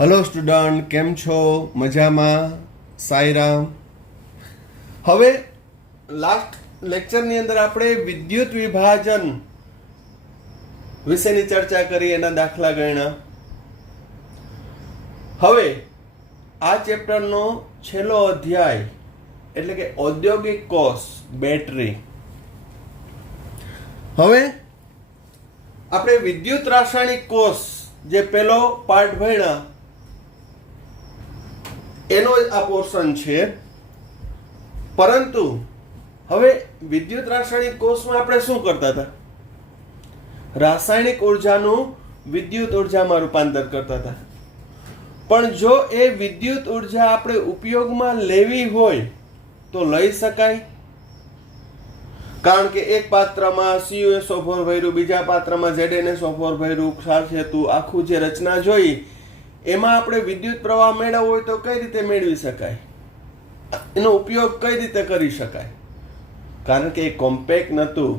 Hello student केम छो मजाમાં સાઈરામ। હવે last લેક્ચરની અંદર આપણે વિદ્યુત વિભાજન વિશેની ચર્ચા કરી, એના દાખલા ગણ્યા। હવે આ ચેપ્ટરનો છેલ્લો અધ્યાય એટલે કે ઔદ્યોગિક કોષ બેટરી। હવે આપણે વિદ્યુત રાસાયણિક કોષ જે પેલો પાર્ટ ભણ્યા એનો આ પોર્શન છે, પરંતુ હવે વિદ્યુત રાસાયણિક કોષમાં આપણે શું કરતા હતા? રાસાયણિક ઉર્જાનું વિદ્યુત ઉર્જામાં રૂપાંતર કરતા હતા। પણ જો એ વિદ્યુત ઉર્જા આપણે ઉપયોગમાં લેવી હોય તો લઈ શકાય, કારણ કે એક પાત્રમાં CuSO4 ભર્યું, બીજા પાત્રમાં ZnSO4 ભર્યું, ક્ષારસેતુ આખું જે રચના જોઈ એમાં આપણે વિદ્યુત પ્રવાહ મેળવવો હોય તો કઈ રીતે મેળવી શકાય, એનો ઉપયોગ કઈ રીતે કરી શકાય? કારણ કે એ કોમ્પેક્ટ નહોતું,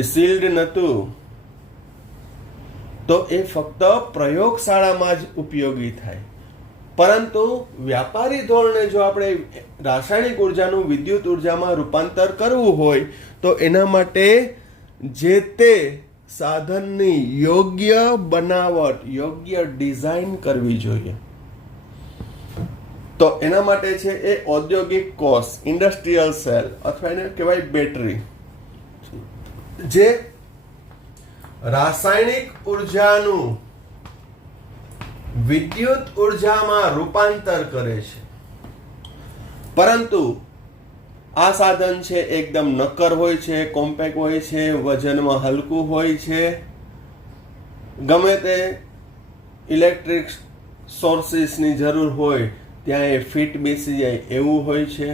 એ સીલ્ડ નહોતું, તો એ ફક્ત પ્રયોગશાળામાં જ ઉપયોગી થાય। પરંતુ વ્યાપારી ધોરણે જો આપણે રાસાયણિક ઉર્જાનું વિદ્યુત ઉર્જામાં રૂપાંતર કરવું હોય તો એના માટે જે તે સાધનની યોગ્ય બનાવટ, યોગ્ય ડિઝાઇન કરવી જોઈએ। તો એના માટે છે એ ઔદ્યોગિક કોષ, ઇન્ડસ્ટ્રીયલ સેલ અથવા એને કહેવાય બેટરી, જે રાસાયણિક ઉર્જાનું વિદ્યુત ઉર્જામાં રૂપાંતર કરે છે। પરંતુ આ સાધન છે એકદમ નક્કર હોય છે, કોમ્પેક્ટ હોય છે, વજનમાં હલકું હોય છે, ગમે તે ઇલેક્ટ્રિક સોર્સિસની જરૂર હોય ત્યાં એ ફિટ બેસી જાય એવું હોય છે।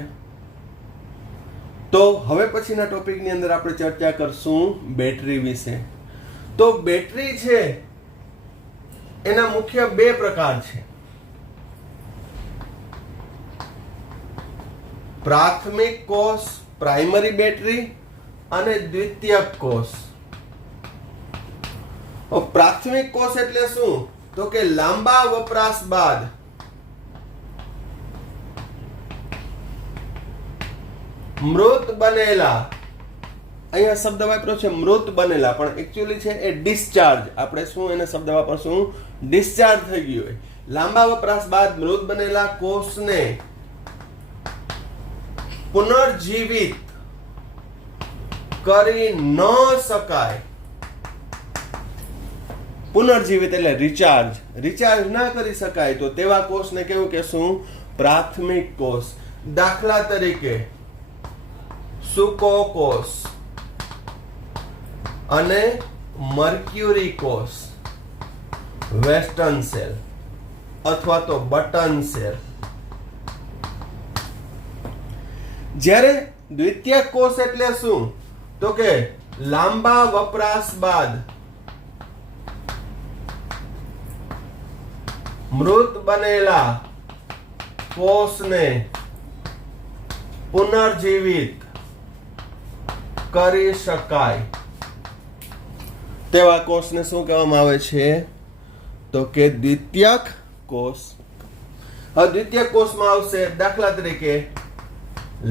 તો હવે પછીના ટોપિકની અંદર આપણે ચર્ચા કરશું બેટરી વિશે। તો બેટરી છે એના મુખ્ય બે પ્રકાર છે, પ્રાથમિક કોષ પ્રાઇમરી બેટરી અને દ્વિતીયક કોષ। પ્રાથમિક કોષ એટલે શું? તો કે લાંબા વપરાશ બાદ મૃત બનેલા, અહીંયા શબ્દ વાપર્યો છે મૃત બનેલા, પણ એકચ્યુઅલી છે એ ડિસ્ચાર્જ, આપણે શું એને શબ્દ વાપરશું? ડિસ્ચાર્જ થઈ ગયું હોય। લાંબા વપરાશ બાદ મૃત બનેલા કોષને પુનર્જીવિત કરી ન શકાય। પુનર્જીવિત એટલે રિચાર્જ ના કરી શકાય તો તેવા કોષને કેવું કહેશું? પ્રાથમિક કોષ। દાખલા તરીકે સૂકો કોષ અને મર્ક્યુરી કોષ, વેસ્ટર્ન સેલ અથવા તો બટન સેલ। જ્યારે દ્વિતીયક કોષ એટલે શું? તો કે લાંબા વપરાશ બાદ મૃત બનેલા કોષને પુનર્જીવિત કરી શકાય તેવા કોષને શું કહેવામાં આવે છે? તો કે દ્વિતીયક કોષ। હવે દ્વિતીયક કોષમાં આવશે દાખલા તરીકે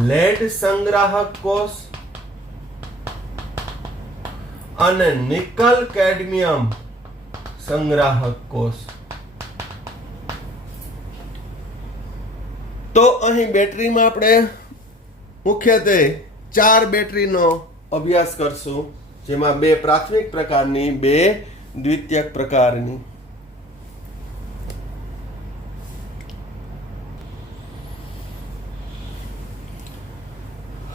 લેડ સંગ્રાહક કોષ અને નિકલ કેડમિયમ સંગ્રાહક કોષ। તો અહીં બેટરીમાં આપણે મુખ્યત્વે 4 બેટરીનો અભ્યાસ કરશું, જેમાં 2 પ્રાથમિક પ્રકારની, 2 દ્વિતીયક પ્રકારની।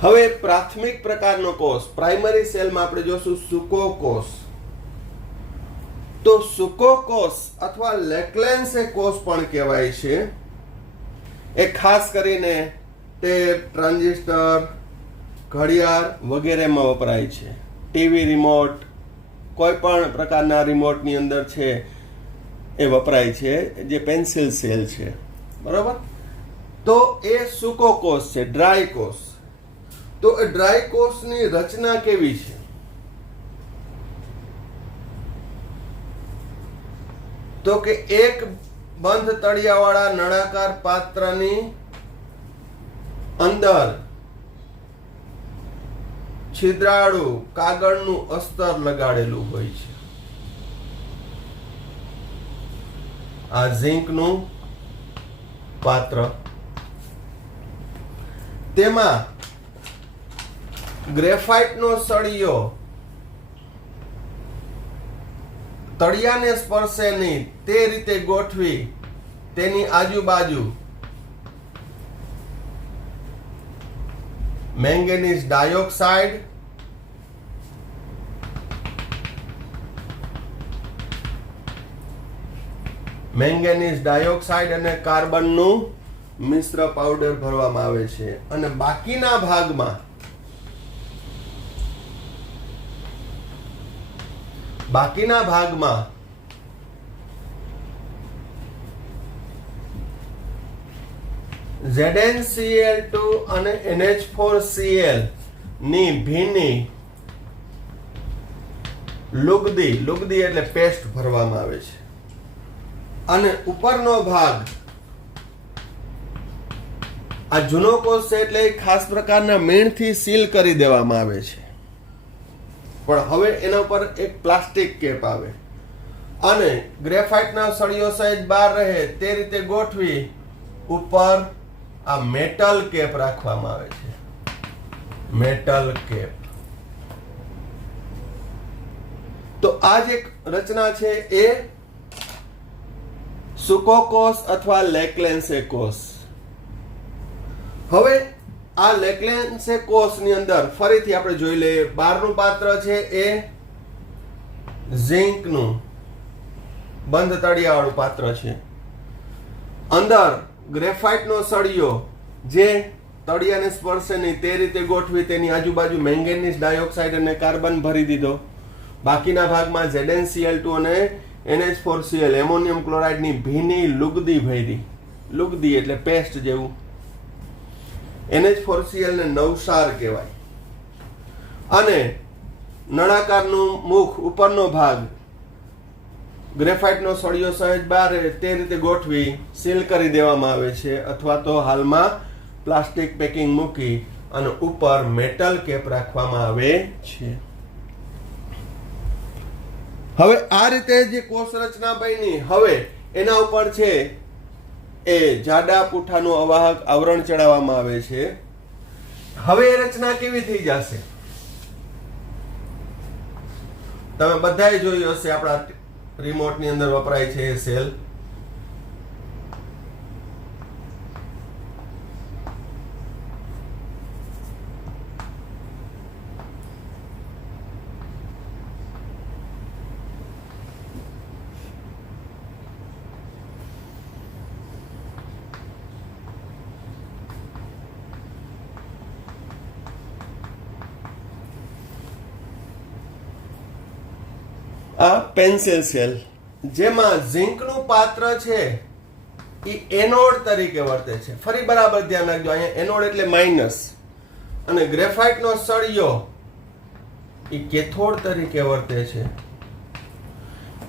હવે પ્રાથમિક પ્રકારનો કોષ, પ્રાઇમરી સેલમાં આપણે જોશું સૂકો કોષ। તો સૂકો કોષ અથવા લેક્લેન્સે કોષ પણ કહેવાય છે। એ ખાસ કરીને ટેપ, ટ્રાન્ઝિસ્ટર, ઘડિયાળ વગેરેમાં વપરાય છે। ટીવી રિમોટ, કોઈ પણ પ્રકારના રિમોટની અંદર છે એ વપરાય છે, જે પેન્સિલ સેલ છે, બરોબર? તો એ સૂકો કોષ છે, ડ્રાય કોષ। તો એ ડ્રાય કોષની રચના કેવી છે? તો કે એક બંધ તળિયાવાળા નળાકાર પાત્રની અંદર છિદ્રાળુ કાગળનું અસ્તર લગાડેલું હોય છે. આ ઝીંકનું પાત્ર, તેમાં ગ્રેફાઇટનો સળિયો તળિયાને સ્પર્શે નહીં તે રીતે ગોઠવી તેની આજુબાજુ મેંગેનીઝ ડાયોક્સાઇડ અને કાર્બનનું મિશ્ર પાવડર ભરવામાં આવે છે. અને બાકીના ભાગમાં ZnCl2 અને NH4Cl ની ભીની લુગદી એટલે પેસ્ટ ભરવામાં આવે છે. અને ઉપરનો ભાગ આ જૂનો કોષ છે એટલે ખાસ પ્રકારના મીણથી સીલ કરી દેવામાં આવે છે. પણ હવે એના ઉપર એક પ્લાસ્ટિક કેપ આવે અને ગ્રેફાઇટના સળિયો સહિત બહાર રહે તે રીતે ગોઠવી ઉપર આ મેટલ કેપ રાખવામાં આવે છે. Metal cap. તો આ જે રચના છે એ સૂકો કોષ અથવા લેક્લેન્સે કોષ. હવે આ લેક્લેન્સે કોષની અંદર ફરીથી આપણે જોઈ લઈએ. બહારનું પાત્ર છે એ ઝિંકનું બંધ તળિયાવાળું પાત્ર છે. અંદર ગ્રેફાઇટનો સળિયો જે તળિયાને સ્પર્શે નહીં તે રીતે ગોઠવી તેની આજુબાજુ મેંગેનીઝ ડાયોક્સાઇડ અને કાર્બન ભરી દીધો. બાકીના ભાગમાં ZnCl2 અને NH4Cl એમોનિયમ ક્લોરાઇડની ભીની લુગદી ભરી. લુગદી એટલે પેસ્ટ જેવું. NH4Cl ને નવસાર કહેવાય. અને નળાકારનું મુખ ઉપરનો ભાગ ગ્રેફાઇટનો સળિયો સહેજ બહાર તે રીતે ગોઠવી સીલ કરી દેવામાં આવે છે, અથવા તો હાલમાં પ્લાસ્ટિક પેકિંગ મૂકી અને ઉપર મેટલ કેપ રાખવામાં આવે છે. હવે આ રીતે જે કોષ રચના બની, હવે એના ઉપર છે એ જાડા પૂઠાનું અવાહક આવરણ ચડાવવામાં આવે છે. હવે એ રચના કેવી થઈ જશે? તમે બધાએ જોયું હશે, આપણા રિમોટ ની અંદર વપરાય છે એ સેલ. આ પેન્સિલ સેલ, જેમાં ઝિંકનું પાત્ર છે એ એનોડ તરીકે વર્તે છે. ફરી બરાબર ધ્યાન રાખજો, અહીંયા એનોડ એટલે માઇનસ, અને ગ્રેફાઇટનો સળિયો એ કેથોડ તરીકે વર્તે છે.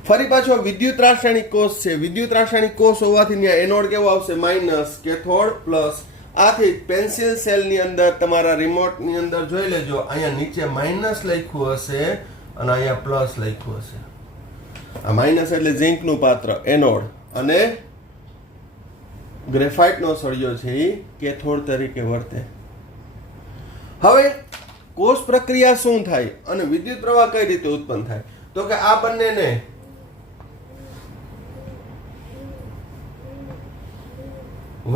ફરી પાછો વિદ્યુત રાસાયણિક કોષ છે. વિદ્યુત રાસાયણિક કોષ હોવાથી ત્યાં એનોડ કેવો આવશે? Minus, cathode plus. આથી પેન્સિલ સેલની અંદર તમારા રિમોટની અંદર જોઈ લેજો, અહીંયા નીચે માઇનસ લખ્યું હશે અને અહીંયા પ્લસ લખ્યું હશે. આ માઇનસ એટલે ઝિંકનું પાત્ર એનોડ, અને ગ્રેફાઇટનો સળિયો છે એ કેથોડ તરીકે વર્તે. હવે કોષ પ્રક્રિયા શું થાય અને વિદ્યુત પ્રવાહ કઈ રીતે ઉત્પન્ન થાય? તો કે આ બંનેને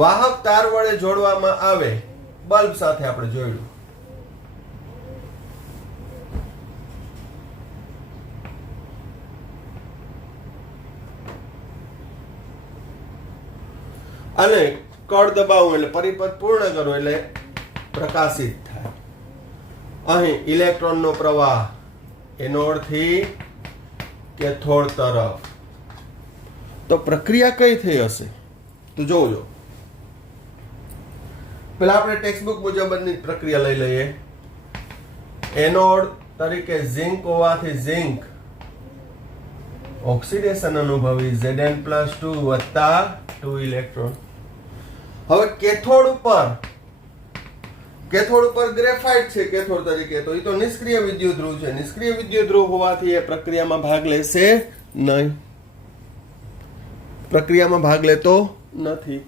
વાહક તાર વડે જોડવામાં આવે. બલ્બ સાથે આપણે જોયું. અને કળ દબાવવું એટલે પરિપથ પૂર્ણ કરવું એટલે પ્રકાશિત થાય. અહીં ઇલેક્ટ્રોનનો પ્રવાહ એનોડ થી કેથોડ તરફ. તો પ્રક્રિયા કઈ થઈ હશે? તો જોજો. પેલા આપણે ટેક્સ્ટબુક મુજબની પ્રક્રિયા લઈ લઈએ. એનોડ તરીકે ઝિંક હોવાથી ઝિંક ઓક્સિડેશન અનુભવી Zn+2 વત્તા 2 ઇલેક્ટ્રોન. હવે કેથોડ ઉપર ગ્રેફાઇટ છે કેથોડ તરીકે, તો એ તો નિષ્ક્રિય વિદ્યુત ધ્રુવ છે. નિષ્ક્રિય વિદ્યુત ધ્રુવ હોવાથી એ પ્રક્રિયામાં ભાગ લેશે નહીં, પ્રક્રિયામાં ભાગ લેતો નથી.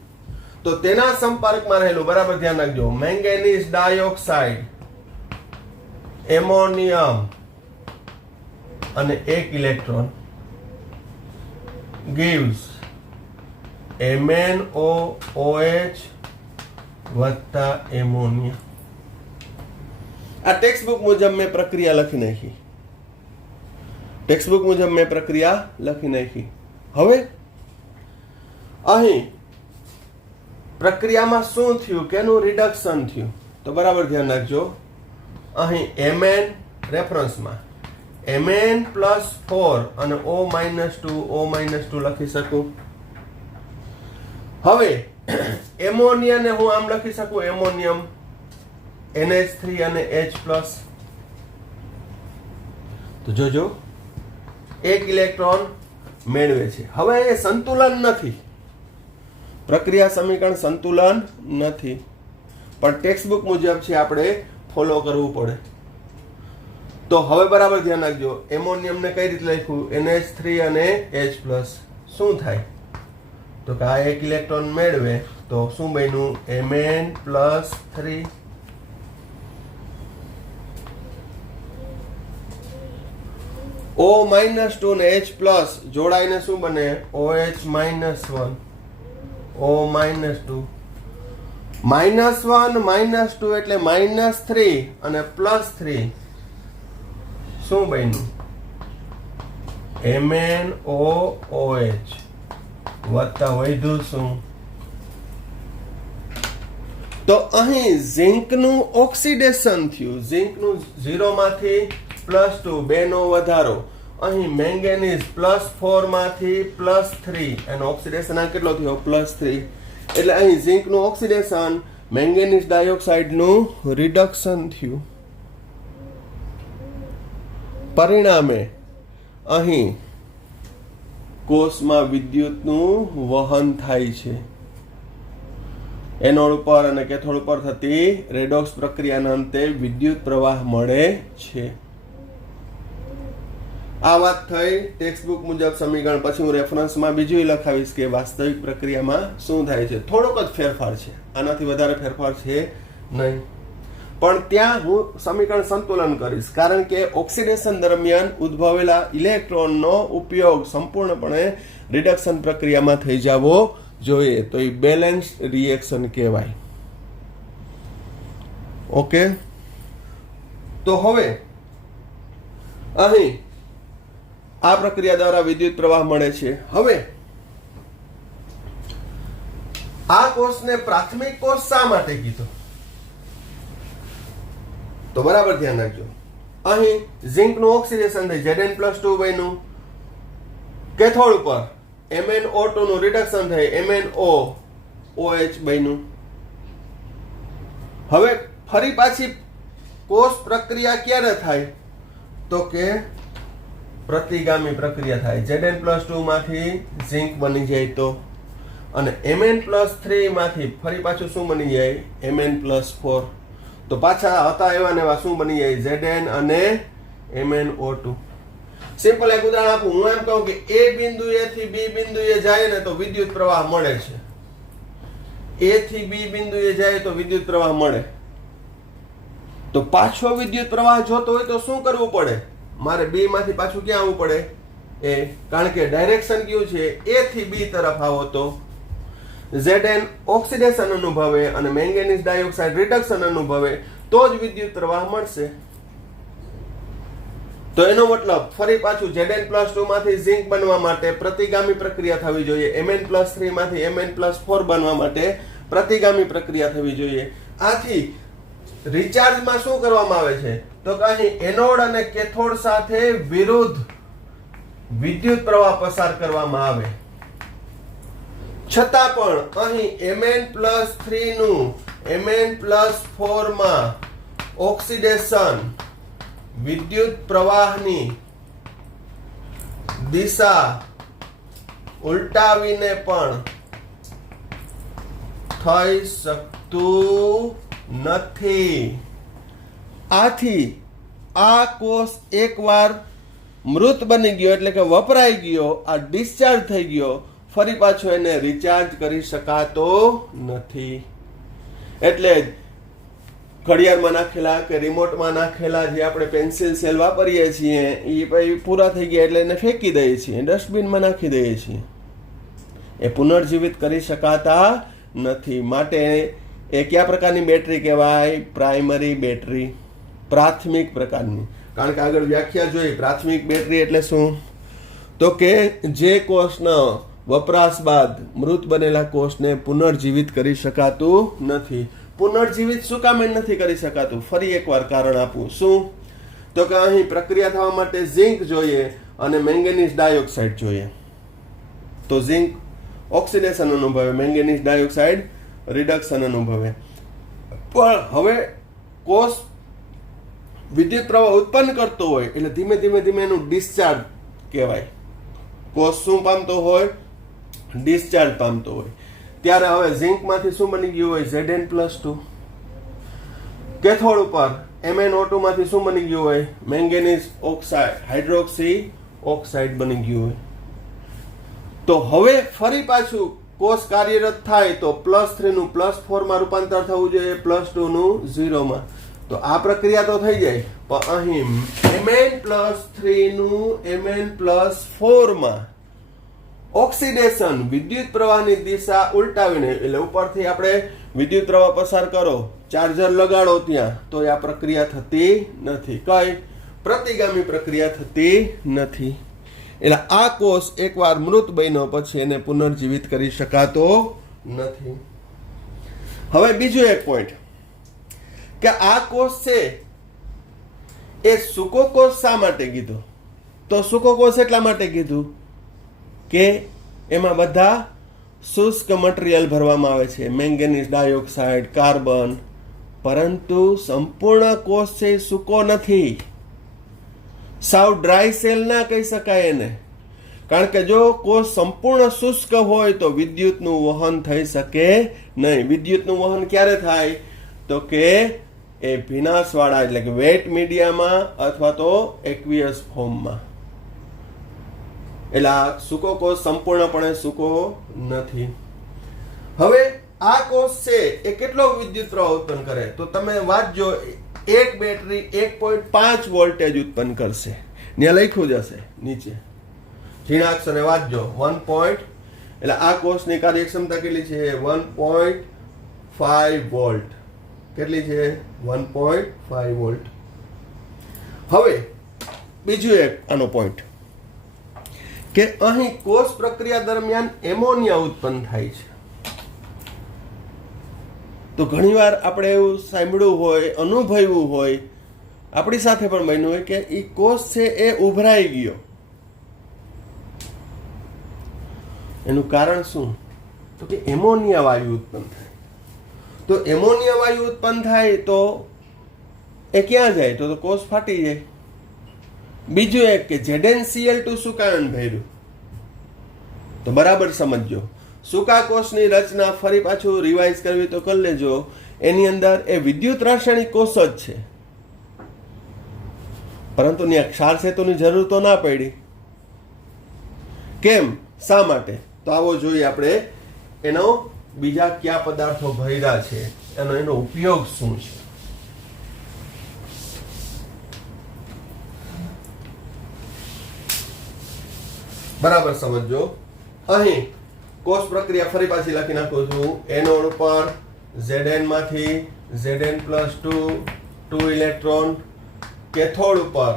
તો તેના સંપર્કમાં રહેલું, બરાબર ધ્યાન રાખજો, મેંગેનીઝ ડાયોક્સાઇડ, એમોનિયમ અને 1 ઇલેક્ટ્રોન gives MnOOH વત્તા એમોનિયા. આ ટેક્સ્ટ બુક મુજબ મેં પ્રક્રિયા લખી નાખી, ટેક્સ્ટ બુક મુજબ મેં પ્રક્રિયા લખી નાખી. હવે અહીં પ્રક્રિયામાં શું થયું, કેનું રિડક્શન થયું, તો બરાબર ધ્યાન રાખજો. અહીં Mn રેફરન્સમાં Mn+4 અને O-2 લખી શકું. હવે એમોનિયાને હું આમ લખી શકું, એમોનિયમ NH3 અને H+. તો જોજો 1 ઇલેક્ટ્રોન મેળવે છે. હવે એ સંતુલન નથી, પ્રક્રિયા સમીકરણ સંતુલન નથી, પણ ટેક્સ્ટ બુક મુજબ છે, આપણે ફોલો કરવું પડે. તો હવે બરાબર ધ્યાન રાખજો, એમોનિયમને કઈ રીતે લખ્યું, NH3 અને H+. શું થાય, તો કે આ 1 ઇલેક્ટ્રોન મેળવે, તો શું બન્યું, Mn+3. O-2 ને H+ જોડાઈને શું બને, OH-1, O-2. -1 -2 એટલે -3 અને +3 શું બન્યું, MnOOH વત્તા વધ્યું શું, તો અહીં ઝિંકનું ઓક્સિડેશન થયું, ઝિંકનું 0 માંથી +2 2 નો વધારો. અહીં મેંગેનીઝ +4 માંથી +3 એનો ઓક્સિડેશન આ કેટલો થયો, +3. એટલે અહીં ઝિંકનું ઓક્સિડેશન, મેંગેનીઝ ડાયોક્સાઇડનું રિડક્શન થયું. પરિણામે અહીં કોષમાં વિદ્યુતનું વહન થાય છે. એનોડ ઉપર અને કેથોડ ઉપર થતી રેડોક્સ પ્રક્રિયાના અંતે વિદ્યુત પ્રવાહ મળે છે. આ વાત થઈ ટેક્સ્ટ બુક મુજબ સમીકરણ. પછી હું રેફરન્સમાં બીજું લખાવીશ કે વાસ્તવિક પ્રક્રિયામાં શું થાય છે. થોડોક જ ફેરફાર છે, આનાથી વધારે ફેરફાર છે નહીં, પણ ત્યાં હું સમીકરણ સંતુલન કરીશ, કારણ કે ઓક્સિડેશન દરમિયાન ઉદ્ભવેલા ઇલેક્ટ્રોનનો ઉપયોગ સંપૂર્ણપણે રિડક્શન પ્રક્રિયામાં થઈ જવો જોઈએ. તો એ બેલેન્સ રિએક્શન કહેવાય. ઓકે, તો હવે અહીં આ પ્રક્રિયા દ્વારા વિદ્યુત પ્રવાહ મળે છે. હવે આ કોષને પ્રાથમિક કોષ શા માટે કીધો, તો બરાબર ધ્યાન રાખજો. અહીં ઝિંકનું ઓક્સિડેશન થઈ, Zn+2 બન્યું. કેથોડ ઉપર MnO2 નું રિડક્શન થઈ, MnOOH બન્યું. હવે ફરી પાછી કોષ પ્રક્રિયા ક્યારે થાય, તો કે પ્રતિગામી પ્રક્રિયા થાય. Zn+2 માંથી ઝિંક બની જાય તો, અને Mn+3 માંથી ફરી પાછું શું બની જાય, Mn+4. તો પાછા હતા એવા ને એવા શું બની જાય, Zn અને MnO2. સિમ્પલ એક ઉદાહરણ આપું. હું એમ કહું કે A બિંદુએ થી B બિંદુએ જાય ને તો વિદ્યુત પ્રવાહ મળે છે. A થી B બિંદુએ જાય તો વિદ્યુત પ્રવાહ મળે. તો પાછો વિદ્યુત પ્રવાહ જોતો હોય તો શું કરવું પડે, મારે B માંથી પાછું ક્યાં આવવું પડે, A, કારણ કે ડાયરેક્શન કયું છે, A થી B તરફ આવો તો Zn ઓક્સિડેશન અનુભવે અને મેંગેનીઝ ડાયોક્સાઇડ રિડક્શન અનુભવે તો જ વિદ્યુત પ્રવાહ મળશે. તો એનો મતલબ ફરી પાછું Zn+2 માંથી ઝિંક બનવા માટે પ્રતિગામી પ્રક્રિયા થવી જોઈએ, Mn+3 માંથી Mn+4 બનવા માટે પ્રતિગામી પ્રક્રિયા થવી જોઈએ. આથી રિચાર્જમાં શું કરવામાં આવે છે, તો કે અહીં એનોડ અને કેથોડ સાથે વિરુદ્ધ વિદ્યુત પ્રવાહ પસાર કરવામાં આવે. છતાં પણ અહીં Mn+3 નું Mn+4 માં ઓક્સિડેશન વિદ્યુત પ્રવાહની દિશા ઉલટાવીને પણ થઈ શકતું નથી. આથી આ કોષ એકવાર મૃત બની ગયો એટલે કે વપરાઈ ગયો, આ ડિસ્ચાર્જ થઈ ગયો, ફરી પાછો એને રિચાર્જ કરી શકાતો નથી. એટલે જ ઘડિયાળમાં નાખેલા કે રિમોટમાં નાખેલા જે આપણે પેન્સિલ સેલ વાપરીએ છીએ એ પછી પૂરા થઈ ગયા એટલે એને ફેંકી દઈએ છીએ, ડસ્ટબિનમાં નાખી દઈએ છીએ. એ પુનર્જીવિત કરી શકાતા નથી. માટે એ કયા પ્રકારની બેટરી કહેવાય? પ્રાઇમરી બેટરી, પ્રાથમિક પ્રકારની. કારણ કે આગળ વ્યાખ્યા જોઈ. પ્રાથમિક બેટરી એટલે શું? તો કે જે કોષના વપરાશ બાદ મૃત બનેલા કોષને પુનર્જીવિત કરી શકાતું નથી. પુનર્જીવિત શું કામ નથી કરી શકાતું? ફરી એકવાર કારણ આપું. શું? તો કે અહીં પ્રક્રિયા થવા માટે ઝિંક જોઈએ અને મેંગેનીઝ ડાયોક્સાઇડ જોઈએ. તો ઝિંક ઓક્સિડેશન અનુભવે, મેંગેનીઝ ડાયોક્સાઇડ રિડક્શન અનુભવે. પણ હવે કોષ વિદ્યુત પ્રવાહ ઉત્પન્ન કરતો હોય એટલે ધીમે ધીમે ધીમે એનું ડિસ્ચાર્જ કહેવાય. કોષ શું પામતો હોય? ડિસ્ચાર્જ પામતો હોય. ત્યારે હવે ઝિંકમાંથી શું બની ગયું હોય? Zn+2. કેથોડ ઉપર MnO2 માંથી શું બની ગયું હોય? મેંગેનીઝ ઓક્સાઇડ, હાઇડ્રોક્સી ઓક્સાઇડ બની ગયું હોય. તો હવે ફરી પાછું કોષ કાર્યરત થાય તો +3 નું +4 માં રૂપાંતર થવું જોઈએ, +2 નું 0 માં. તો આ પ્રક્રિયા તો થઈ જાય, પણ અહીં Mn+3 નું Mn+4 માં ઓક્સિડેશન, વિદ્યુત પ્રવાહની દિશા ઉલટાવીને, એટલે ઉપરથી આપણે વિદ્યુત પ્રવાહ પસાર કરો, ચાર્જર લગાડો ત્યાં, તો આ પ્રક્રિયા થતી નથી. કઈ પ્રતિગામી પ્રક્રિયા થતી નથી. એટલે આ કોષ એકવાર મૃત બન્યો પછી એને પુનર્જીવિત કરી શકાતો નથી. હવે બીજો એક પોઈન્ટ કે આ કોષ છે એ સૂકો કોષ શા માટે કીધો? તો સૂકો કોષ એટલા માટે કીધું કે એમાં બધા શુષ્ક મટીરિયલ ભરવામાં આવે છે, મેંગેનીઝ ડાયોક્સાઇડ, કાર્બન. પરંતુ સંપૂર્ણ કોષ છે સૂકો નથી. સાવ ડ્રાય સેલ ના કહી શકાય એને. કારણ કે જો કોષ સંપૂર્ણ શુષ્ક હોય તો વિદ્યુતનું વહન થઈ શકે નહીં. વિદ્યુતનું વહન ક્યારે થાય? તો કે એ ભીનાશવાળા એટલે કે વેટ મીડિયામાં અથવા તો એક્વિયસ ફોર્મમાં. એટલે આ સૂકો કોષ સંપૂર્ણપણે સૂકો નથી. હવે આ કોષ છે એ કેટલો વિદ્યુત પ્રવાહ ઉત્પન્ન કરે? તો તમે વાંચજો, એક બેટરી 1.5 વોલ્ટેજ ઉત્પન્ન કરશે. ત્યાં લખ્યું જ હશે નીચે, ઝીણા અક્ષરે વાંચજો. 1. એટલે આ કોષની કાર્યક્ષમતા કેટલી છે? 1.5 વોલ્ટ. કેટલી છે? 1.5 વોલ્ટ. હવે બીજું એક આનો પોઈન્ટ કે અહીં કોષ પ્રક્રિયા દરમિયાન એમોનિયા ઉત્પન્ન થાય છે. તો ઘણીવાર આપણે એવું સાંભળ્યું હોય, અનુભવ્યું હોય, આપણી સાથે પણ બન્યું હોય કે એ કોષ છે એ ઉભરાઈ ગયો. એનું કારણ શું? તો કે એમોનિયા વાયુ ઉત્પન્ન થાય. તો એમોનિયા વાયુ ઉત્પન્ન થાય તો એ ક્યાં જાય? તો કોષ ફાટી જાય. બીજું એક કે ZnCl2 શું કારણ ભર્યું? તો બરાબર સમજજો. સૂકા કોષની રચના ફરી પાછું રિવાઇઝ કરવી તો કરી લેજો. એની અંદર એ વિદ્યુત રાસાયણિક કોષ જ છે, પરંતુ ત્યાં ક્ષાર સેતુની જરૂર તો ના પડી. કેમ? શા માટે? તો આવો જોઈએ આપણે એનો બીજા કયા પદાર્થો ભર્યા છે, એનો ઉપયોગ શું છે. બરાબર સમજો. અહીં કોષ પ્રક્રિયા ફરી પાછી લખી નાખું છું. એનોડ ઉપર Zn માંથી Zn+2 2 ઇલેક્ટ્રોન, કેથોડ ઉપર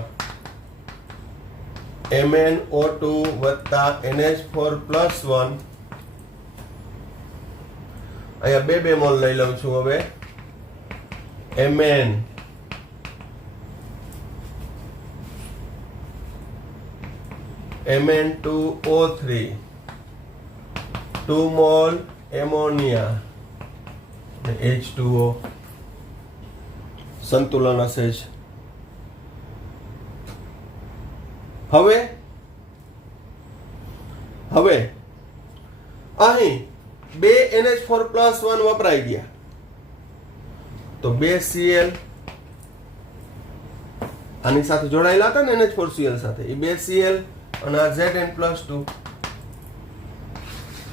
MnO2 વત્તા NH4+1. અહીંયા 2 મોલ લઈ લઉં છું. હવે Mn Mn2O3 2 mall ammonia H2O. સંતુલન હશે જ. હવે હવે અહીં 2 NH4+1 વપરાઈ ગયા તો 2 Cl આની સાથે જોડાયેલા હતા ને NH4Cl સાથે, એ 2 Cl અને આ Zn+2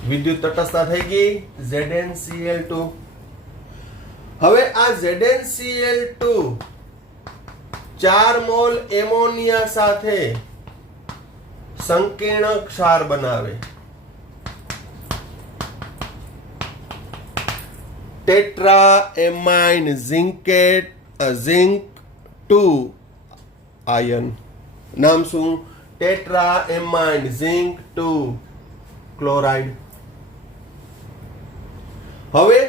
વિદ્યુત તટસ્થતા થઈ ગઈ ZnCl2. હવે આ ZnCl2 ચાર મોલ એમોનિયા સાથે સંકીર્ણ ક્ષાર બનાવે. ટેટ્રાએમાઇન ઝિંક 2 આયન. નામ શું? ટેટ્રાએમાઇન ઝિંક 2 ક્લોરાઇડ. હવે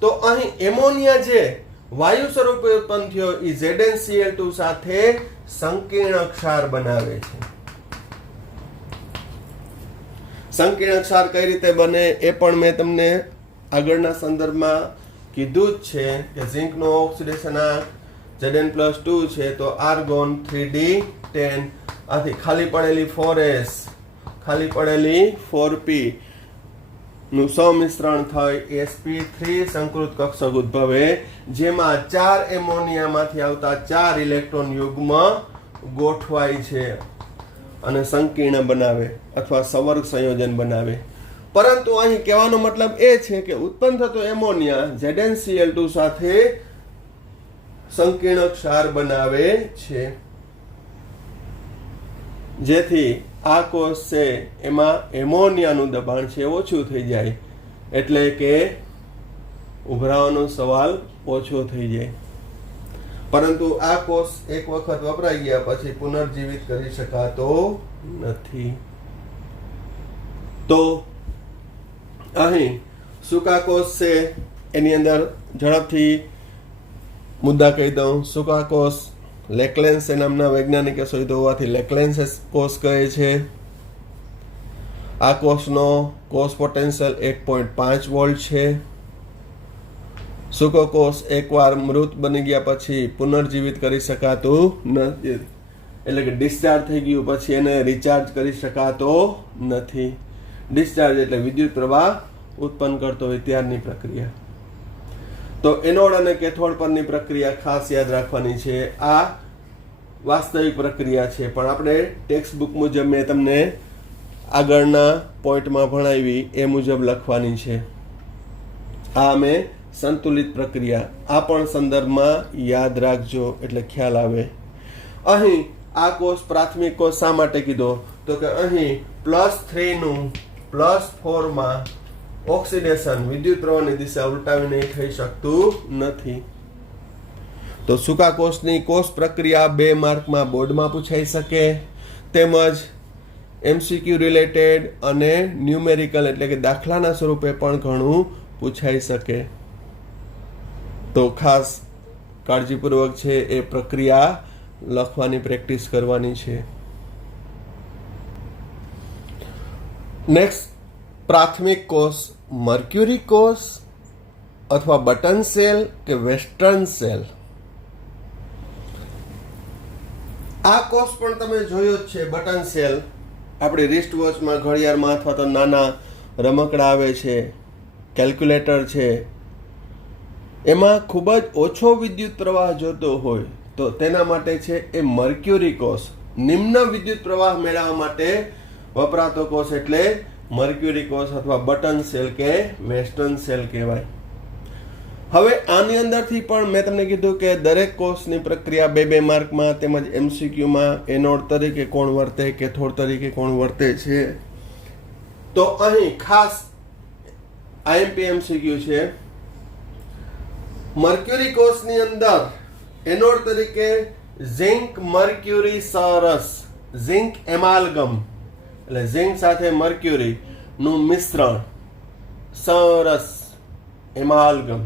તો અહીં એમોનિયા જે વાયુ સ્વરૂપે ઉત્પન્ન થયો એ ZnCl2 સાથે સંકીર્ણ ક્ષાર બનાવે છે. સંકીર્ણ ક્ષાર કઈ રીતે બને એ પણ મેં તમને આગળના સંદર્ભમાં કીધું જ છે કે ઝિંકનો ઓક્સિડેશન Zn+2 છે તો આર્ગોન 3d10 આથી ખાલી પડેલી 4s ખાલી પડેલી 4p નું સંમિશ્રણ થઈ sp3 સંકૃત કક્ષક ઉદ્ભવે, જેમાં 4 એમોનિયામાંથી આવતા 4 ઇલેક્ટ્રોન યુગ્મ ગોઠવાય છે અને સંકીર્ણ બનાવે અથવા સંવર્ગ સંયોજન બનાવે. પરંતુ અહીં કહેવાનો મતલબ એ છે કે ઉત્પન્ન થતો એમોનિયા ZnCl2 સાથે સંકીર્ણ ક્ષાર બનાવે છે, જેથી આ કોષ છે એમાં એમોનિયાનું દબાણ છે ઓછું થઈ જાય, એટલે કે ઉભરાવાનો સવાલ ઓછો થઈ જાય. પરંતુ આ કોષ એક વખત વપરાઈ ગયા પછી પુનર્જીવિત કરી શકાતો નથી. તો અહીં સૂકા કોષ છે એની અંદર ઝડપથી મુદ્દા કહી દઉં. સૂકા કોષ લેક્લેન્સ નામના વૈજ્ઞાનિકે શોધ્યો હોવાથી લેક્લેન્સ કોષ કહે છે. આ કોષનો કોષ પોટેન્શિયલ 1.5 વોલ્ટ છે. સૂકો કોષ એકવાર મૃત બની ગયા પછી પુનર્જીવિત કરી શકાતું નથી, એટલે કે ડિસ્ચાર્જ થઈ ગયું પછી એને રિચાર્જ કરી શકાતો નથી. ડિસ્ચાર્જ એટલે વિદ્યુત પ્રવાહ ઉત્પન્ન કરતો હોય ત્યારની પ્રક્રિયા. તો એનોડ અને કેથોડ પરની પ્રક્રિયા ખાસ યાદ રાખવાની છે. આ વાસ્તવિક પ્રક્રિયા છે, પણ આપણે ટેક્સ્ટ બુક મુજબ મેં તમને આગળના પોઈન્ટમાં ભણાવી એ મુજબ લખવાની છે. આ મેં સંતુલિત પ્રક્રિયા, આ પણ સંદર્ભમાં યાદ રાખજો એટલે ખ્યાલ આવે. અહીં આ કોષ પ્રાથમિક કોષ શા માટે કીધો? તો કે અહીં +3 નું +4 માં ઓક્સિડેશન વિદ્યુત પ્રવાહની દિશા ઉલટાવીને થઈ શકતું નથી. તો સૂકા કોષની કોષ પ્રક્રિયા 2 માર્કમાં બોર્ડમાં પૂછાઈ શકે, તેમજ MCQ રિલેટેડ અને ન્યુમેરિકલ એટલે કે દાખલાના સ્વરૂપે પણ ઘણું પૂછાઈ શકે. તો ખાસ કાળજીપૂર્વક છે એ પ્રક્રિયા લખવાની પ્રેક્ટિસ કરવાની છે. નેક્સ્ટ, પ્રાથમિક કોષ મર્ક્યુરી કોષ અથવા બટન સેલ કે વેસ્ટર્ન સેલ. આ કોષ પણ તમે જોયો જ છે, બટન સેલ. આપણી રિસ્ટ વોચમાં, ઘડિયાળમાં અથવા તો નાના રમકડા આવે છે, કેલ્ક્યુલેટર છે, એમાં ખૂબ જ ઓછો વિદ્યુત પ્રવાહ જોતો હોય તો તેના માટે છે એ મર્ક્યુરી કોષ. નિમ્ન વિદ્યુત પ્રવાહ મેળવવા માટે વપરાતો કોષ એટલે મર્ક્યુરી કોષ અથવા બટન સેલ કે વેસ્ટર્ન સેલ કહેવાય. હવે આની અંદરથી પણ મેં તમને કીધું કે દરેક કોષની પ્રક્રિયા 2 માર્કમાં તેમજ MCQમાં એનોડ તરીકે કોણ વર્તે, કેથોડ તરીકે કોણ વર્તે છે. તો અહીં ખાસ IMP MCQ છે. મર્ક્યુરી કોષની અંદર એનોડ તરીકે ઝિંક મર્ક્યુરી સરસ, ઝિંક એમાલ્ગમ એટલે ઝિંક સાથે મર્ક્યુરી નું મિશ્રણ, સરસ એમાલ્ગમ.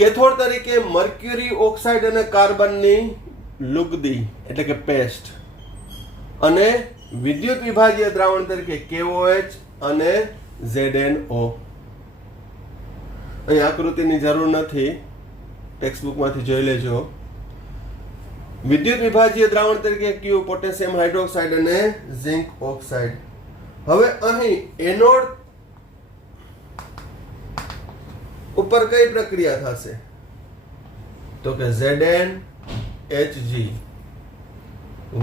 કેથોડ તરીકે મર્ક્યુરી ઓક્સાઇડ અને કાર્બનની લુગદી એટલે કે પેસ્ટ, અને વિદ્યુત વિભાજ્ય દ્રાવણ તરીકે KOH અને ZnO. અહીં આકૃતિની જરૂર નથી, ટેક્સ્ટ બુકમાંથી જોઈ લેજો. વિદ્યુત વિભાજ્ય દ્રાવણ તરીકે કયું? પોટેશિયમ હાઇડ્રોક્સાઇડ અને ઝિંક ઓક્સાઇડ. હવે અહીં એનોડ ઉપર કઈ પ્રક્રિયા થશે? તો કે ZnHg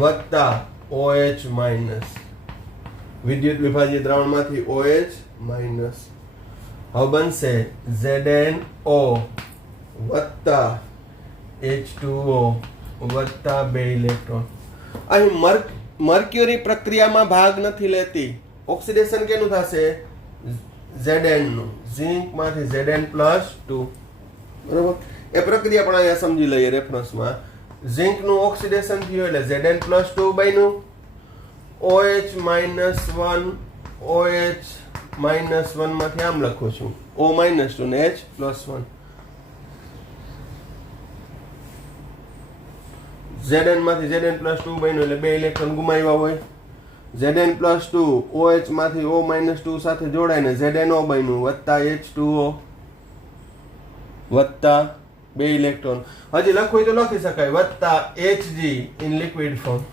વત્તા OH માઇનસ. વિદ્યુત વિભાજ્ય દ્રાવણમાંથી OH માઇનસ. હવે બનશે ZnO વત્તા H2O વત્તા 2 ઇલેક્ટ્રોન. અહીં મર્ક્યુરી પ્રક્રિયામાં ભાગ નથી લેતી. ઓક્સિડેશન કેનું થશે? Zn નું. ઝિંક માંથી Zn+2. બરોબર. એ પ્રક્રિયા પણ અહીંયા સમજી લઈએ રેફરન્સમાં. ઝિંક નું ઓક્સિડેશન થયું એટલે Zn+2 બન્યું. OH -1 OH -1 માંથી આમ લખું છું O -2 ને H+1. Zn માંથી Zn+2 બન્યું એટલે 2 ઇલેક્ટ્રોન ગુમાવ્યા હોય. Zn+2 OH માંથી O -2 સાથે જોડાઈને ZnO બન્યું વત્તા H2O વત્તા 2 ઇલેક્ટ્રોન. હજી લખવું હોય તો લખી શકાય વત્તા Hg ઇન લિક્વિડ ફોર્મ.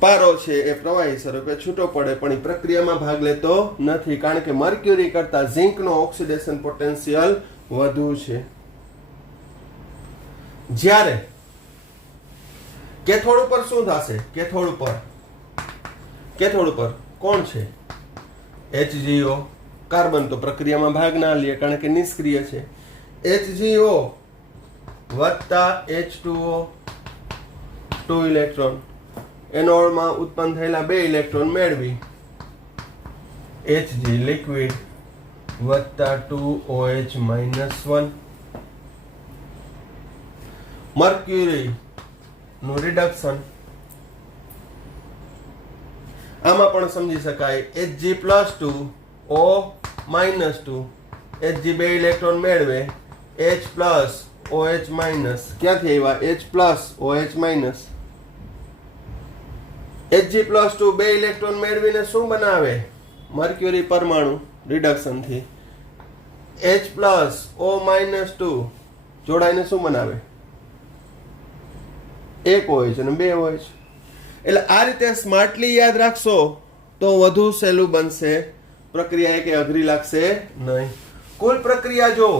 પારો છે એ પ્રવાહી સ્વરૂપે છૂટો પડે પણ એ પ્રક્રિયામાં ભાગ લેતો નથી કારણ કે મર્ક્યુરી કરતા ઝિંકનો ઓક્સિડેશન પોટેન્શિયલ વધુ છે. જ્યારે કેથોડ ઉપર શું થશે? કેથોડ ઉપર કોણ છે? HgO. કાર્બન તો પ્રક્રિયામાં ભાગ ના લે કારણ કે નિષ્ક્રિય છે. HgO વત્તા H2O 2 ઇલેક્ટ્રોન. એનોડમાં ઉત્પન્ન થયેલા 2 ઇલેક્ટ્રોન મેળવી Hg લિક્વિડ વત્તા 2OH -1. મર્ક્યુરી નું રિડક્શન આમાં પણ સમજી શકાય. Hg+2 O -2 Hg 2 ઇલેક્ટ્રોન મેળવે H+ OH માઇનસ. ક્યાંથી આવ્યા? H+ OH minus. Hg+2 2 electron મેળવીને શું બનાવે? મર્ક્યુરી પરમાણુ રિડક્શન થી H+ O -2 જોડાઈને શું બનાવે? 1 OH અને 2 OH. એટલે આ રીતે સ્માર્ટલી યાદ રાખશો તો વધુ સહેલું બનશે. પ્રક્રિયા કે અઘરી લાગશે નહીં. કુલ પ્રક્રિયા જો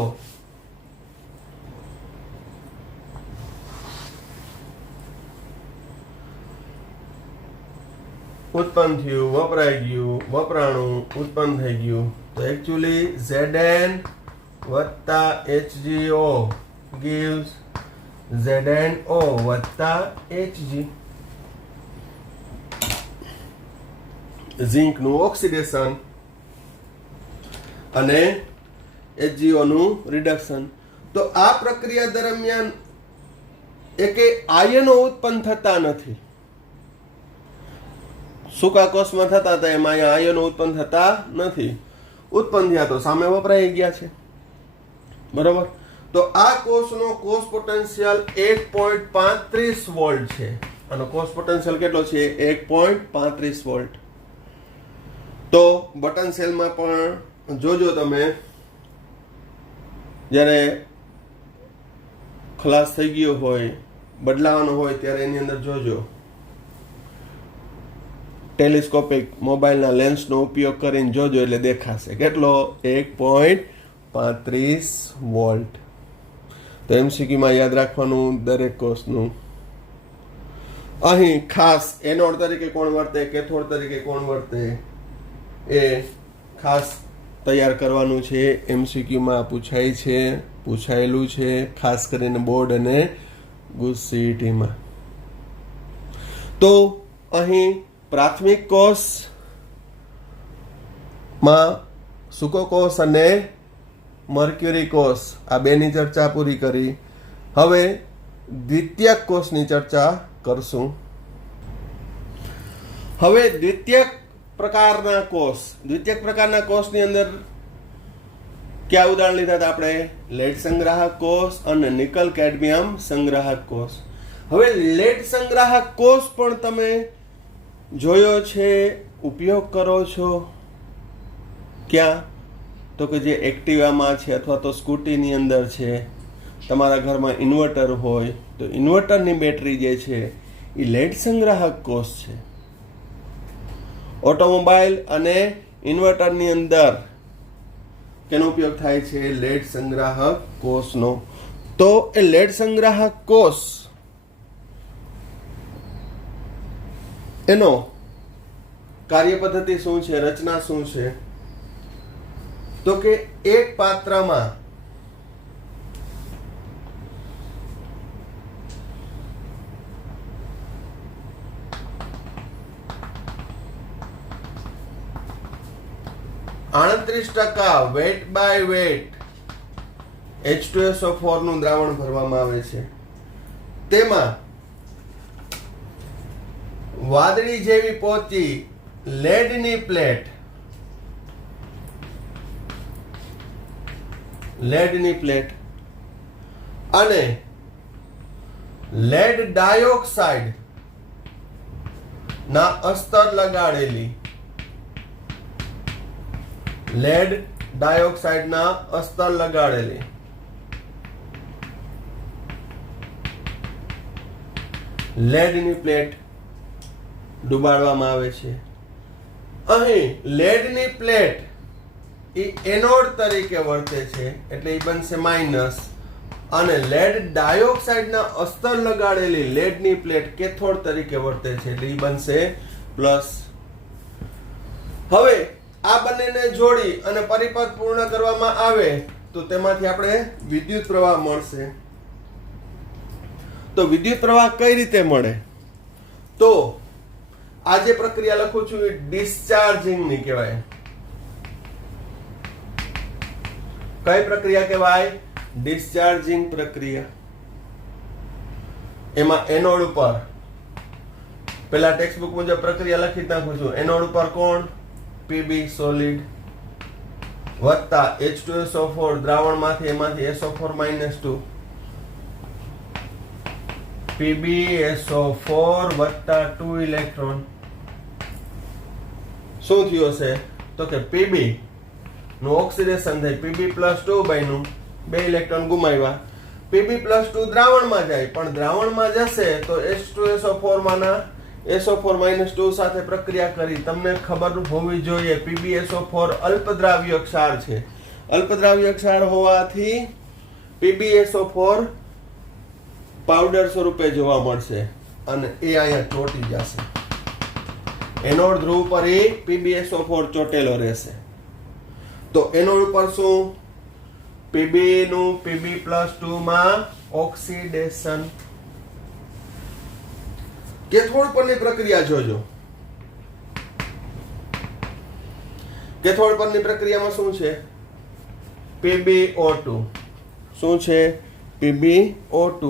ઉત્પન્ન થયું, વપરાઈ ગયું, વપરાણું, ઉત્પન્ન થઈ ગયું. તો એકચ્યુઅલી Zn વત્તા HgO gives ZnO વત્તા Hg. ઝિંક નું ઓક્સિડેશન અને HgO નું રિડક્શન. તો આ પ્રક્રિયા દરમિયાન એકે આયનો ઉત્પન્ન થતા નથી. સૂકા કોષમાં થતા હતા એમાં અહીંયા આયનો ઉત્પન્ન થતા નથી. ઉત્પન્ન થયા તો સામે વપરાઈ ગયા છે. બરોબર. તો આ કોષનો કોષ પોટેન્શિયલ 1.35 વોલ્ટ છે. આનો કોષ પોટેન્શિયલ કેટલો છે? 1.35 વોલ્ટ. તો બટન સેલમાં પણ જોજો તમે જ્યારે ખલાસ થઈ ગયો હોય, બદલાવાનો હોય ત્યારે એની અંદર જોજો. ટેલિસ્કોપિક મોબાઈલના લેન્સનો ઉપયોગ કરીને જોજો એટલે દેખાશે. કેટલો? 1.35 વોલ્ટ. તો MCQમાં યાદ રાખવાનું દરેક કોષનું. અહીં ખાસ એનોડ તરીકે કોણ વર્તે, કેથોડ તરીકે કોણ વર્તે એ ખાસ તૈયાર કરવાનું છે. MCQમાં પૂછાય છે, પૂછાયેલું છે, ખાસ કરીને બોર્ડ અને ગુજસીટીમાં. તો અહીં પ્રાથમિક કોષમાં સૂકો કોષ અને મર્ક્યુરી કોષ આ બેની ચર્ચા પૂરી કરી. હવે દ્વિતીયક કોષની ચર્ચા કરશું. હવે દ્વિતીયક પ્રકારના કોષની અંદર કયા ઉદાહરણ લીધા હતા આપણે? લેડ સંગ્રાહક કોષ અને નિકલ કેડમિયમ સંગ્રાહક કોષ. હવે લેડ સંગ્રાહક કોષ પણ તમે જોયો છે, ઉપયોગ કરો છો. ક્યાં? તો કે જે એક્ટિવામાં છે અથવા તો સ્કૂટીની અંદર છે. તમારા ઘરમાં ઇન્વર્ટર હોય તો ઇન્વર્ટરની બેટરી જે છે એ લેડ સંગ્રાહક કોષ છે. ઓટોમોબાઈલ અને ઇન્વર્ટરની અંદર કેનો ઉપયોગ થાય છે? લેડ સંગ્રાહક કોષનો. તો એ લેડ સંગ્રાહક કોષ એનો કાર્ય પદ્ધતિ શું છે, રચના શું છે? તો કે એક પાત્રમાં ,38% વેટ બાય વેટ H2SO4 નું દ્રાવણ ભરવામાં આવે છે. તેમાં વાદળી જેવી પોચી લેડની પ્લેટ અને લેડ ડાયોક્સાઇડ ના અસ્તર લગાડેલી લેડની પ્લેટ ડુબાડવામાં આવે છે. અહીં લેડની પ્લેટ એ એનોડ તરીકે વર્તે છે એટલે એ બનશે માઇનસ, અને લેડ ડાયોક્સાઇડના અસ્તર લગાડેલી લેડની પ્લેટ કેથોડ તરીકે વર્તે છે એટલે એ બનશે પ્લસ. હવે આ બંનેને જોડી અને પરિપથ પૂર્ણ કરવામાં આવે તો તેમાંથી આપણે વિદ્યુત પ્રવાહ મળશે. તો વિદ્યુત પ્રવાહ કઈ રીતે મળે? તો આ જે પ્રક્રિયા લખું છું એ ડિસ્ચાર્જિંગ ની કહેવાય. કઈ પ્રક્રિયા કહેવાય? ડિસ્ચાર્જિંગ પ્રક્રિયા. એમાં એનોડ ઉપર પેલા ટેક્સ્ટ બુક મુજબ પ્રક્રિયા લખી નાખું છું. એનોડ ઉપર કોણ? Pb સોલિડ વત્તા H2SO4 દ્રાવણમાંથી એમાંથી SO4-2 PbSO4 વત્તા 2 ઇલેક્ટ્રોન. શું થયું હશે? તો કે Pb નું ઓક્સિડેશન થઈ Pb+2 બન્યું, 2 ઇલેક્ટ્રોન ગુમાવ્યા. Pb+2 દ્રાવણમાં જાય, પણ દ્રાવણમાં જશે તો H2SO4 માના SO4-2 સાથે પ્રક્રિયા કરી. તમને ખબર હોવી જોઈએ PbSO4 અલ્પદ્રાવ્ય ક્ષાર છે. અલ્પદ્રાવ્ય ક્ષાર હોવાથી PbSO4 પાવડર સ્વરૂપે જોવા મળશે અને એ અહીંયા ચોંટી જશે. એનોડ ધ્રુવ પર એ PbSO4 ચોટેલો રહેશે. તો એનોડ ઉપર શું? Pb નું Pb+2 માં ઓક્સિડેશન. કેથોડ પરની પ્રક્રિયા જોજો. કેથોડ પરની પ્રક્રિયામાં શું છે? PbO2. શું છે? PbO2.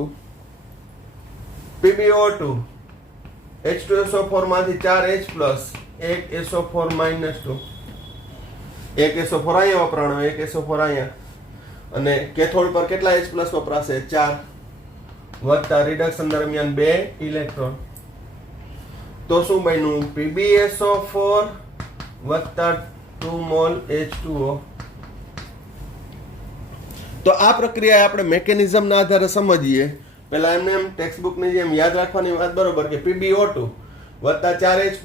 H2SO4 માંથી 4H+, 1 SO4-2. 1 SO4 અહીંયા વપરાણો, 1 SO4 અહીંયા. અને કેથોડ પર કેટલા H+ વપરાશે? 4 વત્તા રિડક્શન દરમિયાન 2 ઇલેક્ટ્રોન. તો શું બન્યું? PbSO4 વત્તા 2 મોલ H2O. તો આ પ્રક્રિયા આપણે મિકેનિઝમના આધારે સમજીએ. પહેલા એમને એમ ટેક્સ્ટ બુકની જેમ યાદ રાખવાની વાત બરોબર કે PbO2 વત્તા 4H+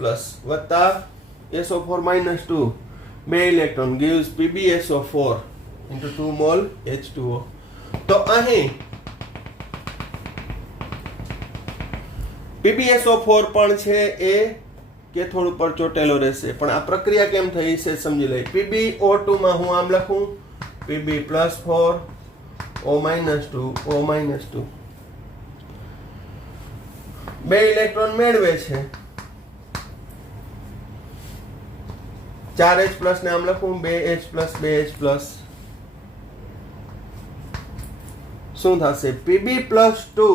વત્તા SO4-2 2 electron gives PbSO4 into 2 mall H2O. તો અહીં PbSO4 પણ છે એ કેથોડ ઉપર ચોટેલો રહેશે. પણ આ પ્રક્રિયા કેમ થઈ છે સમજી લઈએ. PbO2 માં હું આમ લખું Pb+4 O-2 O-2. 2 ઇલેક્ટ્રોન મેળવે છે. 4H+ ને આમ લખું 2H+, 2H+. શું થશે? Pb+2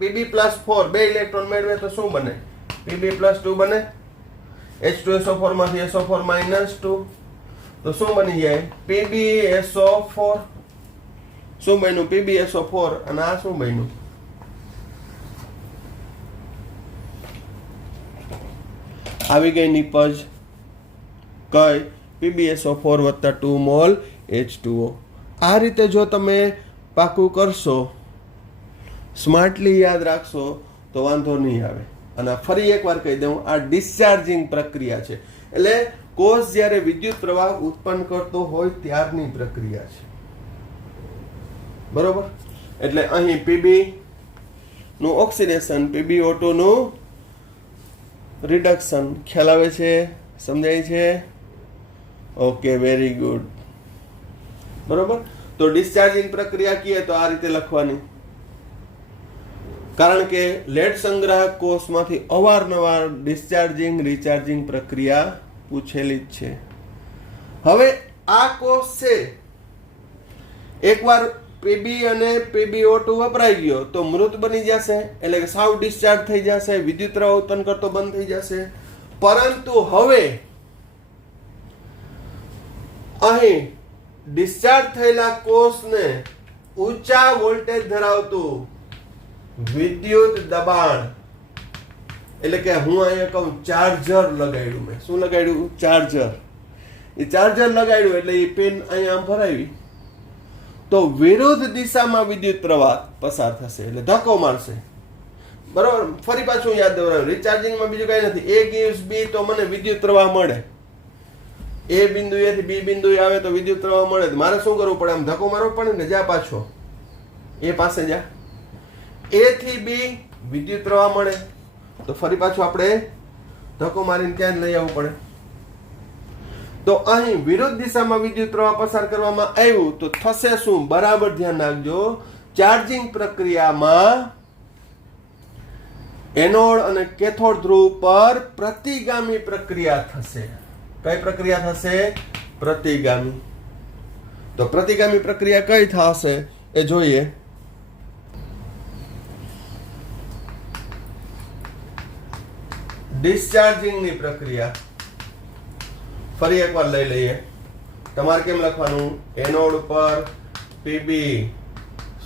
Pb+4 2 ઇલેક્ટ્રોન મેળવે તો શું બને? Pb+2 બને. H2SO4 માંથી SO4-2 તો શું બની જાય? PbSO4. શું બન્યું? PbSO4. અને આ શું બન્યું? આવી ગઈ નિપજ કઈ? PbSO4 વત્તા 2 મોલ H2O. આ રીતે જો તમે પાકું કરશો, સ્માર્ટલી યાદ રાખશો તો વાંધો નહીં આવે. અને ફરી એકવાર કહી દઉં, આ ડિસ્ચાર્જિંગ પ્રક્રિયા છે. એટલે કોષ જ્યારે વિદ્યુત પ્રવાહ ઉત્પન્ન કરતો હોય ત્યારની પ્રક્રિયા છે. બરોબર? એટલે અહીં પીબી નું ઓક્સિડેશન, PbO2 નું રિડક્શન. ખ્યાલ આવે છે? સમજાય છે? Okay, very good. બરોબર? તો ડિસ્ચાર્જિંગ પ્રક્રિયા કહીએ તો આ રીતે લખવાની, કારણ કે લેડ સંગ્રાહક કોષમાંથી અવારનવાર ડિસ્ચાર્જિંગ રિચાર્જિંગ પ્રક્રિયા પૂછેલી જ છે. હવે આ કોષ છે, એકવાર પીબી અને PbO2 વપરાઈ ગયો તો મૃત બની જશે, એટલે કે સાવ ડિસ્ચાર્જ થઈ જશે, વિદ્યુત પ્રવાહ ઉત્પન્ન કરતો બંધ થઈ જશે. પરંતુ હવે અહીં ડિસ્ચાર્જ થયેલા કોષને ઊંચા વોલ્ટેજ ધરાવતું વિદ્યુત દબાણ, એટલે કે હું અહીંયા કહું ચાર્જર લગાડ્યું, મેં શું લગાડ્યું? ચાર્જર. એ ચાર્જર લગાડ્યું એટલે એ પિન અહીંયા ભરાવી તો વિરુદ્ધ દિશામાં વિદ્યુત પ્રવાહ પસાર થશે, એટલે ધક્કો મારશે. બરોબર? ફરી પાછું યાદ દેવાનું, રિચાર્જિંગમાં બીજું કઈ નથી. A gives B તો મને વિદ્યુત પ્રવાહ મળે. A બિંદુએથી B બિંદુએ આવે તો વિદ્યુત પ્રવાહ મળે. મારે શું કરવું પડે? આમ ધક્કો મારવો પડે ને, જા પાછો A પાસે જા. A થી B વિદ્યુત પ્રવાહ મળે તો ફરી પાછું આપણે ધક્કો મારીને ત્યાં જ લઈ આવવું પડે. તો અહીં વિરુદ્ધ દિશામાં વિદ્યુત પ્રવાહ પસાર કરવામાં આવ્યું તો થશે શું? બરાબર ધ્યાન રાખજો. ચાર્જિંગ પ્રક્રિયામાં એનોડ અને કેથોડ ધ્રુવ પર પ્રતિગામી પ્રક્રિયા થશે. કઈ પ્રક્રિયા થશે? પ્રતિગામી. તો પ્રતિગામી પ્રક્રિયા કઈ થશે એ જોઈએ. ડિસ્ચાર્જિંગની પ્રક્રિયા ફરી એકવાર લઈ લઈએ. તમારે કેમ લખવાનું? એનોડ પર પીબી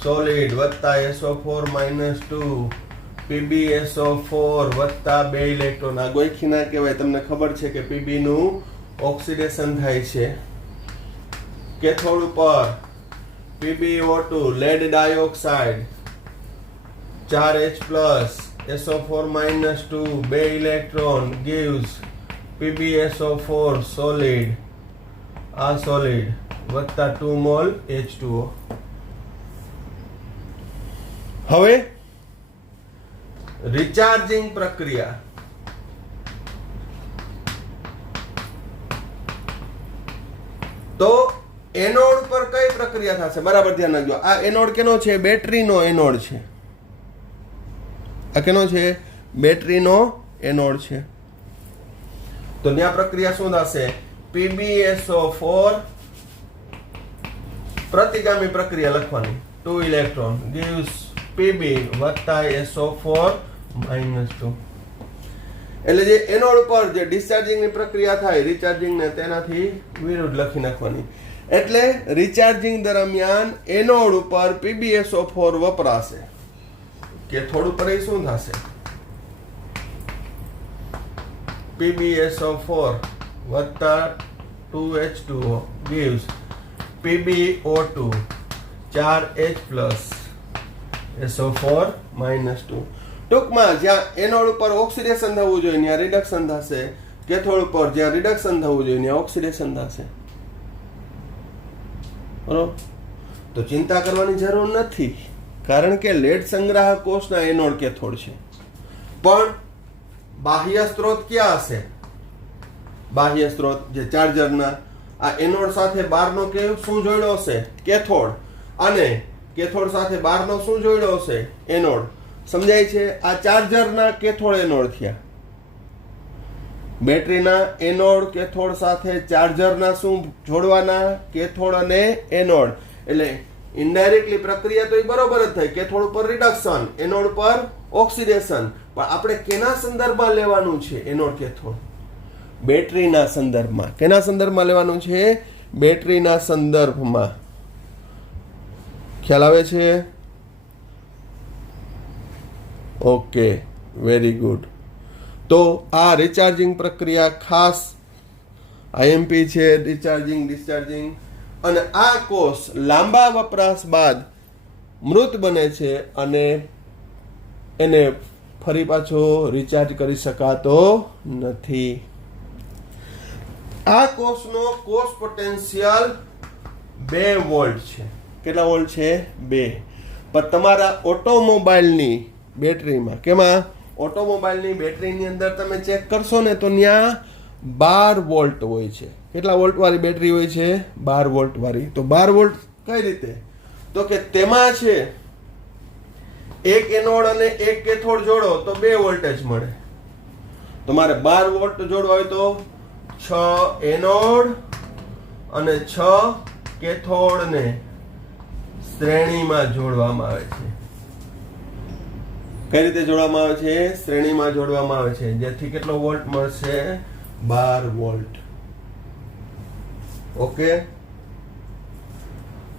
સોલિડ વત્તા SO4 -2 PbSO4 વત્તા 2 ઇલેક્ટ્રોન. આ ગોઈખી ના કહેવાય, તમને ખબર છે કે પીબી નું ઓક્સિડેશન થાય છે. કેથોડ ઉપર PbO2 lead dioxide 4H+ SO4 -2 2 electron gives PbSO4 solid, આ solid વત્તા 2 મોલ H2O. હવે રિચાર્જિંગ પ્રક્રિયા. તો એનોડ પર કઈ પ્રક્રિયા થશે? બરાબર ધ્યાન રાખજો. આ એનોડ કેનો છે? બેટરીનો એનોડ છે. આ કેનો છે? બેટરીનો એનોડ છે. તો ત્યાં પ્રક્રિયા શું થશે? PbSO4 પ્રતિગામી પ્રક્રિયા લખવાની, 2 ઇલેક્ટ્રોન gives Pb વત્તા SO4 -2. એટલે જે એનોડ પર જે ડિસ્ચાર્જિંગની પ્રક્રિયા થાય રિચાર્જિંગ ને, તેનાથી વિરુદ્ધ લખી નાખવાની. એટલે રિચાર્જિંગ દરમિયાન એનોડ ઉપર PbSO4 વપરાશે. કેથોડ ઉપર એ શું થશે? PbSO4 વત્તા 2H2O gives PbO2 4H+ SO4 -2. ટૂંકમાં જ્યાં એનોડ ઉપર ઓક્સિડેશન થવું જોઈએ ત્યાં રિડક્શન થશે, કેથોડ ઉપર જ્યાં રિડક્શન થવું જોઈએ ત્યાં ઓક્સિડેશન થશે. બરોબર? તો ચિંતા કરવાની જરૂર નથી, કારણ કે લેડ સંગ્રાહક કોષના એનોડ કેથોડ છે. પણ બાહ્ય સ્ત્રોત ક્યાં હશે? બાહ્ય સ્ત્રોત જે ચાર્જરના આ એનોડ સાથે બારનો કે શું જોડ્યો હશે? કેથોડ. અને કેથોડ સાથે બારનો શું જોડ્યો હશે? એનોડ. સમજાય છે? આ ચાર્જરના કેથોડ એનોડ થયા. બેટરીના એનોડ કેથોડ સાથે ચાર્જરના શું જોડવાના? કેથોડ અને એનોડ. એટલે ઇનડાયરેક્ટલી પ્રક્રિયા તો એ બરોબર જ થઈ. કેથોડ ઉપર રિડક્શન, એનોડ પર ઓક્સિડેશન. પણ આપણે કેના સંદર્ભમાં લેવાનું છે? એનોડ કેથોડ બેટરીના સંદર્ભમાં. કેના સંદર્ભમાં લેવાનું છે? બેટરીના સંદર્ભમાં. ખ્યાલ આવે છે? Okay, very good. તો આ રિચાર્જિંગ પ્રક્રિયા ખાસ IMP છે, રિચાર્જિંગ ડિસ્ચાર્જિંગ. અને આ કોષ લાંબા વપરાશ બાદ મૃત બને છે અને એને ફરી પાછો રિચાર્જ કરી શકાતો નથી. આ કોષનો કોષ પોટેન્શિયલ 2 વોલ્ટ છે. કેટલા વોલ્ટ છે? 2. પણ તમારા ઓટોમોબાઈલની બેટરીમાં, કેમાં? ઓટોમોબાઈલની બેટરીની અંદર તમે ચેક કરશો ને તો ત્યાં 12 વોલ્ટ હોય છે. કેટલા વોલ્ટ વાળી બેટરી હોય છે? 12 વોલ્ટ વાળી. તો 12 વોલ્ટ કઈ રીતે? તો કે તેમાં છે એક એનોડ અને એક કેથોડ જોડો તો 2 વોલ્ટેજ મળે. તમારે 12 વોલ્ટ જોડવા હોય તો 6 એનોડ અને 6 કેથોડને શ્રેણીમાં જોડવામાં આવે છે. કઈ રીતે જોડવામાં આવે છે? શ્રેણીમાં જોડવામાં આવે છે, જેથી કેટલો વોલ્ટ મળશે? 12 વોલ્ટ. ઓકે,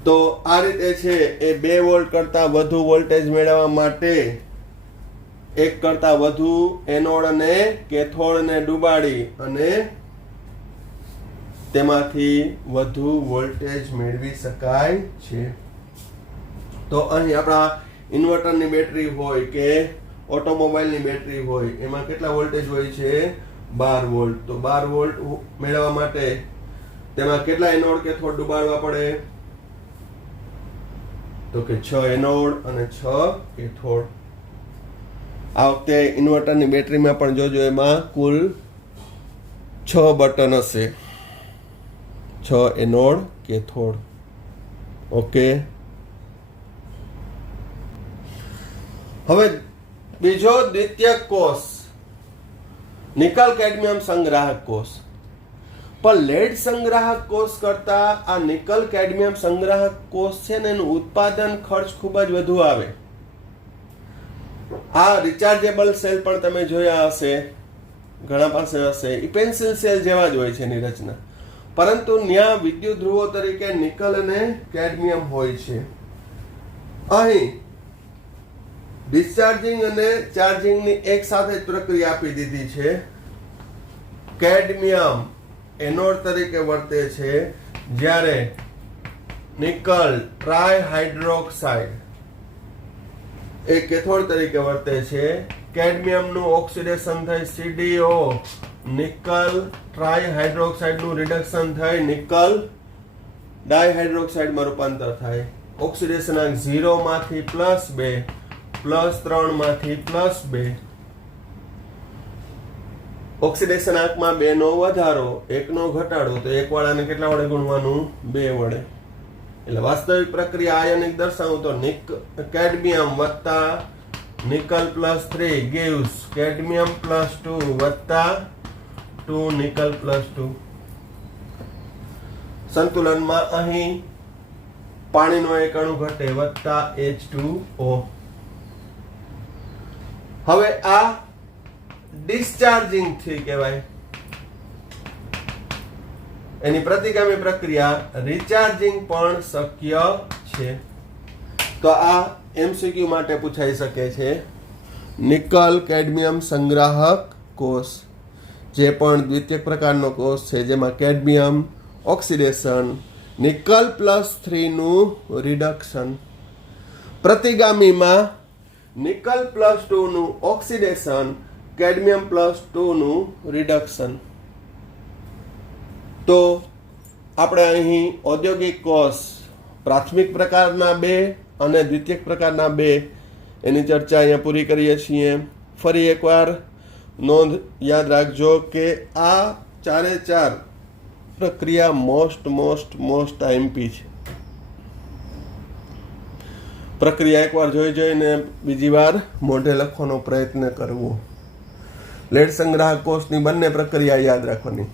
તો આ રીતે છે એ 2 વોલ્ટ કરતા વધુ વોલ્ટેજ મેળવવા માટે એક કરતા વધુ એનોડ અને કેથોડને ડુબાડી અને તેમાંથી વધુ વોલ્ટેજ મેળવી શકાય છે. તો અહીં આપણા ઇન્વર્ટરની બેટરી હોય કે ઓટોમોબાઈલની બેટરી હોય, એમાં કેટલા વોલ્ટેજ હોય છે? 12 વોલ્ટ. તો 12 વોલ્ટ મેળવવા માટે તેમાં કેટલા એનોડ કેથોડ ડુબાડવા પડે? તો કે 6 એનોડ અને 6 કેથોડ. આ વખતે ઇન્વર્ટરની બેટરીમાં પણ જોજો, એમાં કુલ 6 બટન હશે. 6 એનોડ કેથોડ. ઓકે, હવે બીજો દ્વિતીયક કોષ નિકલ કેડમિયમ સંગ્રાહક કોષ. પણ લેડ સંગ્રાહક કોષ કરતા આ નિકલ કેડમિયમ સંગ્રાહક કોષ છે ને એનું ઉત્પાદન ખર્ચ ખૂબ જ વધુ આવે. આ રિચાર્જેબલ સેલ પણ તમે જોયા હશે, ઘણા પાસે હશે. એ પેન્સિલ સેલ જેવા જ હોય છે એની રચના, પરંતુ ત્યાં વિદ્યુત ધ્રુવો તરીકે નિકલ અને કેડમિયમ હોય છે. અહીં ડિસ્ચાર્જિંગ અને ચાર્જિંગની એક સાથે જ પ્રક્રિયા આપી દીધી છે. કેડમિયમ એનોડ તરીકે વર્તે છે, જ્યારે નિકલ ટ્રાયહાઇડ્રોક્સાઇડ એ કેથોડ તરીકે વર્તે છે. કેડમિયમનું ઓક્સિડેશન થઈ CdO નિકલ ટ્રાયહાઇડ્રોક્સાઇડનું રિડક્શન થઈ નિકલ ડાયહાઇડ્રોક્સાઇડમાં રૂપાંતર થાય. ઓક્સિડેશનાંક 0 માંથી +2 +3 માંથી +2. ઓક્સિડેશન આંકમાં 2 નો વધારો, 1 નો ઘટાડો, તો 1 વાળાને કેટલા વડે ગુણવાનું? 2 વડે. એટલે વાસ્તવિક પ્રક્રિયા આયનિક દર્શાવું તો કેડમિયમ વત્તા નિકલ +3 gives કેડમિયમ +2 વત્તા 2 નિકલ +2. સંતુલનમાં અહીં પાણીનો એક અણુ ઘટે વત્તા H2O. હવે આ ડિસ્ચાર્જિંગ થી કહેવાય. એની પ્રતિગામી પ્રક્રિયા રિચાર્જિંગ પણ શક્ય છે. તો આ MCQ માટે પૂછાઈ શકે છે. નિકલ કેડમિયમ સંગ્રાહક કોષ જે પણ દ્વિતીયક પ્રકારનો કોષ છે, જેમાં કેડમિયમ ઓક્સિડેશન, નિકલ +3 નું રિડક્શન, પ્રતિગામીમાં નિકલ +2 નું ઓક્સિડેશન, કેડમિયમ +2 નું રિડક્શન. તો આપણે અહીં ઔદ્યોગિક કોષ પ્રાથમિક પ્રકારના 2 અને દ્વિતીયક પ્રકારના 2 એની ચર્ચા અહીંયા પૂરી કરીએ છીએ. ફરી એકવાર નોંધ યાદ રાખજો કે આ 4 પ્રક્રિયા મોસ્ટ આઈએમપી છે. પ્રક્રિયા એકવાર જોઈને બીજી વાર મોઢે લખવાનો પ્રયત્ન કરવો. લેડ સંગ્રાહક કોષની બંને પ્રક્રિયા યાદ રાખવાની,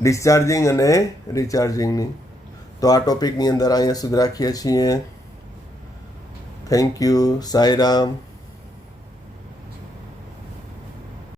ડિસ્ચાર્જિંગ અને રિચાર્જિંગની. તો આ ટોપિકની અંદર અહીંયા સુધી રાખીએ છીએ. Thank you. સાંઈરામ.